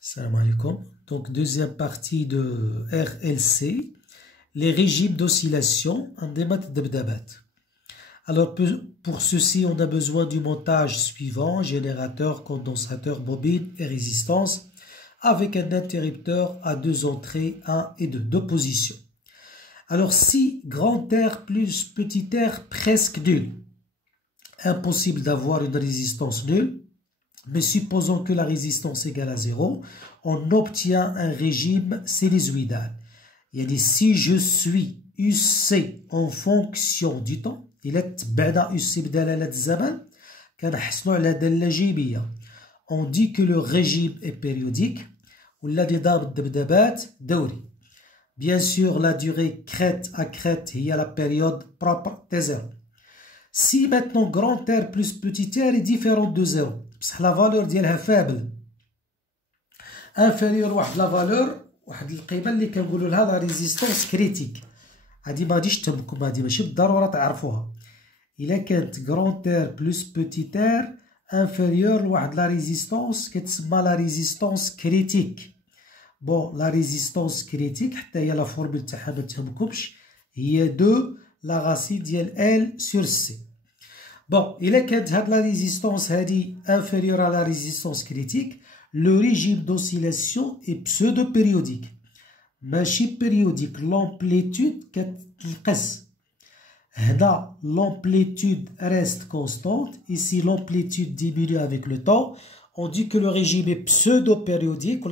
Salam alaikum. Donc, deuxième partie de RLC, les régimes d'oscillation en démat d'abdabat. Alors, pour ceci, on a besoin du montage suivant, générateur, condensateur, bobine et résistance, avec un interrupteur à deux entrées, 1 et 2, deux positions. Alors, si grand R plus petit r presque nul, impossible d'avoir une résistance nulle, mais supposons que la résistance égale à 0, on obtient un régime sinusoïdal. Il y a dit si je suis UC en fonction du temps, on dit que le régime est périodique. Bien sûr, la durée crête à crête, il y a la période propre de 0. Si maintenant grand R plus petit r est différent de 0, la valeur ديالها faible, inférieure واحد la valeur واحد القيمه اللي كنقولوا لها لا ريزيستانس كريتيك. هذه ما غاديش تهمكم، هذه ماشي بالضروره تعرفوها. الا كانت grand R plus petit r inférieure لواحد لا ريزيستانس كتسمى لا ريزيستانس كريتيك. بون لا ريزيستانس كريتيك حتى هي لا فورمول تاعها ما تهمكمش، هي 2 لا راسين ديال L sur C. Bon, il est que la résistance inférieure à la résistance critique, le régime d'oscillation est pseudo-périodique. Machi périodique, l'amplitude l'amplitude reste constante. Ici, l'amplitude diminue avec le temps. On dit que le régime est pseudo-périodique.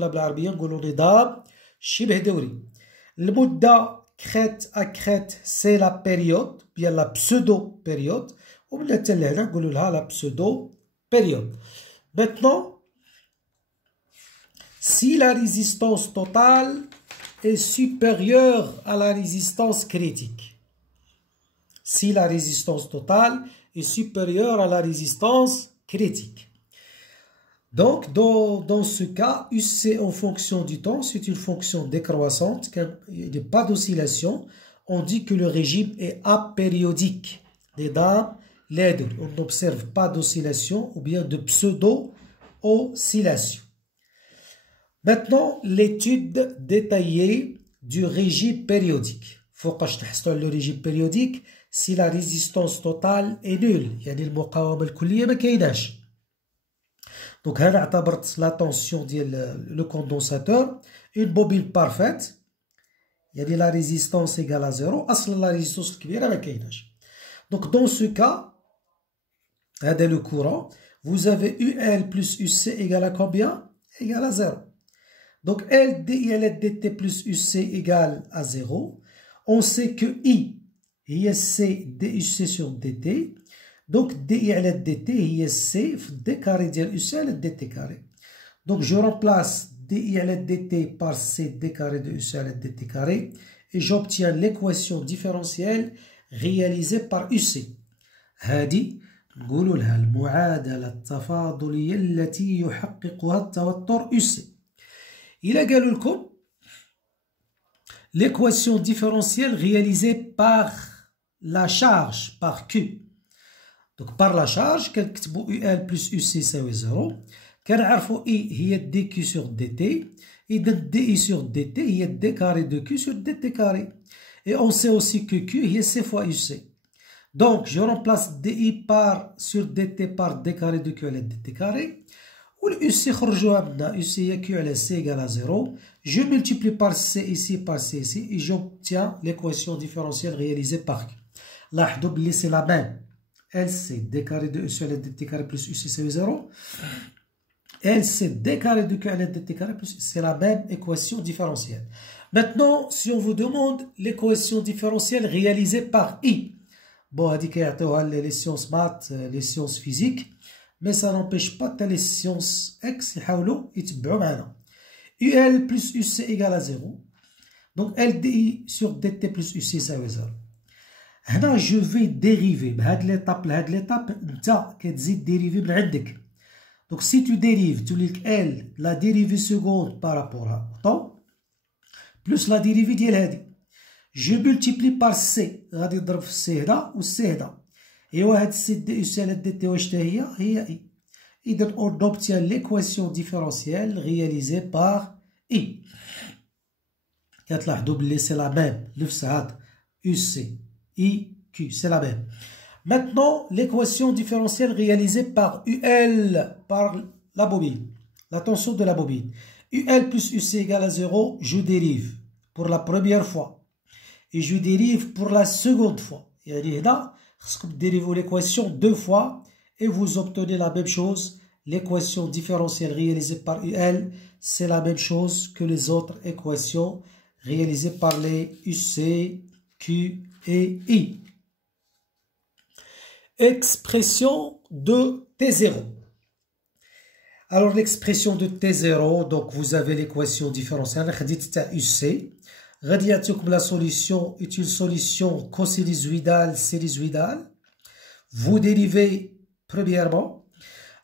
Le mudda crête à crête, c'est la période, bien la pseudo-période. La pseudo-période. Maintenant, si la résistance totale est supérieure à la résistance critique, si la résistance totale est supérieure à la résistance critique, donc dans ce cas, UC en fonction du temps, c'est une fonction décroissante, il n'y a pas d'oscillation, on dit que le régime est apériodique. Les dames, on n'observe pas d'oscillation ou bien de pseudo-oscillation. Maintenant, l'étude détaillée du régime périodique. Il faut que je teste le régime périodique si la résistance totale est nulle. يعني المقاومة الكلية ما كايناش. Donc, هنا اعتبرت la tension ديال le condensateur une bobine parfaite. يعني la résistance égale à 0. أصلا la résistance الكبيرة ما كايناش. Donc, dans ce cas, le courant, vous avez UL plus UC égale à combien? Égale à 0. Donc, L DIL dt plus UC égale à 0. On sait que I, C DUC sur dt. Donc, DIL dt, C, d carré de UC dt carré. Donc, je remplace DIL dt par C d carré de UC dt carré. Et j'obtiens l'équation différentielle réalisée par UC. هذه نقولوا لها المعادلة التفاضلية التي يحققها التوتر UC. إلا قالوا لكم l'équation différentielle réalisée par la charge, par Q. Donc par la charge, كنكتبوا UL plus UC يساوي 0. كنعرفوا I هي dQ sur dt. إذا dI sur dt هي d carré de Q sur dt carré. Et on sait aussi que Q est C fois UC. Donc, je remplace DI sur DT par D carré de Q à la DT carré. Ou le UC, UC est Q à la C égale à 0. Je multiplie par C ici, par C ici. Et j'obtiens l'équation différentielle réalisée par Q. Là, c'est la même. LC, D carré de UC à la DT carré plus UC, c'est 0. LC, D carré de Q à la DT carré plus c'est la même équation différentielle. Maintenant, si on vous demande l'équation différentielle réalisée par I, bon, on dit qu'il y a les sciences maths, les sciences physiques, mais ça n'empêche pas que les sciences X, UL plus UC égale à 0. Donc, LDI sur DT plus UC, ça veut 0. Là, je vais dériver. Cette l'étape, tu vas dériver من عندك. Donc, si tu dérives, tu lis L, la dérivée seconde par rapport à temps, plus la dérivée ديال هذه. Je multiplie par C. غادي نضرب في C هنا و C هنا. ايوا هاد C دي UC على DT واش تا هي؟ هي I. Et donc on obtient l'équation différentielle réalisée par I. C'est la même. UC, IQ, c'est la même. Maintenant, l'équation différentielle réalisée par UL, par la bobine, la tension de la bobine. UL plus UC égale à 0, je dérive pour la première fois. Et je dérive pour la seconde fois. Et là, vous dérivez l'équation 2 fois et vous obtenez la même chose. L'équation différentielle réalisée par UL, c'est la même chose que les autres équations réalisées par les UC, Q et I. Expression de T0. Alors l'expression de T0, donc vous avez l'équation différentielle, UC. La solution est une solution cosinusoïdale, Vous dérivez premièrement.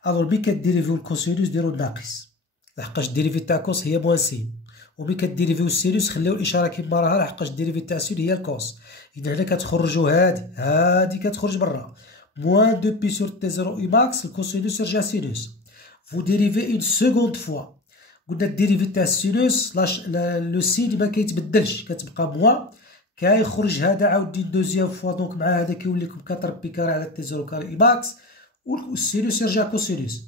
Alors, ملي كديريفيو الكوسينوس ديرو الناقص لحقاش الديريفي تاع كوس هي موان سين وملي كديريفيو السينوس خليو الاشاره كيما راها لحقاش الديريفي تاع سين هي الكوس. اذا هنا كتخرجوا هادي كتخرج برا موان دو بي سور تي زيرو اي ماكس الكوسينوس رجع سينوس. فو ديريفي اون سكوند فوا قلنا الديريفي تاع السينوس لو سين ما كيتبدلش كتبقى موان كيخرج هذا عاودي دوزيام فوا دونك مع هذا كيولي لكم 4 بي كاري على تي زيرو كاري اي ماكس والسينوس يرجع كوسينوس.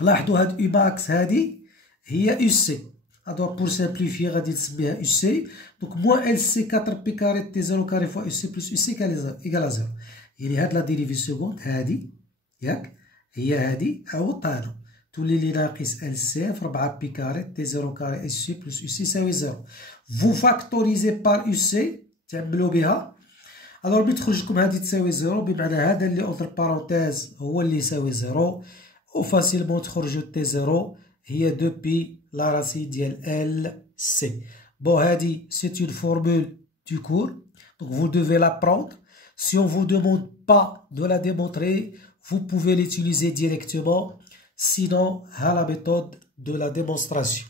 لاحظوا هاد اي ماكس هادي هي يو سي. alors pour simplifier غادي نسميها يو سي دونك موان ال سي 4 بي كاري تي زيرو كاري فوا يو سي بلس يو سي ايكال 0. يعني هاد لا ديريفي سكوند هادي ياك هي هادي عوضتها تولي لي ناقص ال سي في 4 بي كاري تي زيرو كاري يو سي بلس يو سي يساوي 0. فو فاكتوريزي بار يو سي تعملوا بها. alors ملي تخرج لكم هادي تساوي 0 بمعنى هذا اللي اوتر بارونتيز هو اللي يساوي 0 وفاسيلمون تخرجوا تي 0 هي 2 بي لا راسين ديال ال سي. بون هادي سي une formule du cours donc vous devez l'apprendre. Si on vous demande pas de la démontrer, vous pouvez l'utiliser directement. Sinon, à la méthode de la démonstration.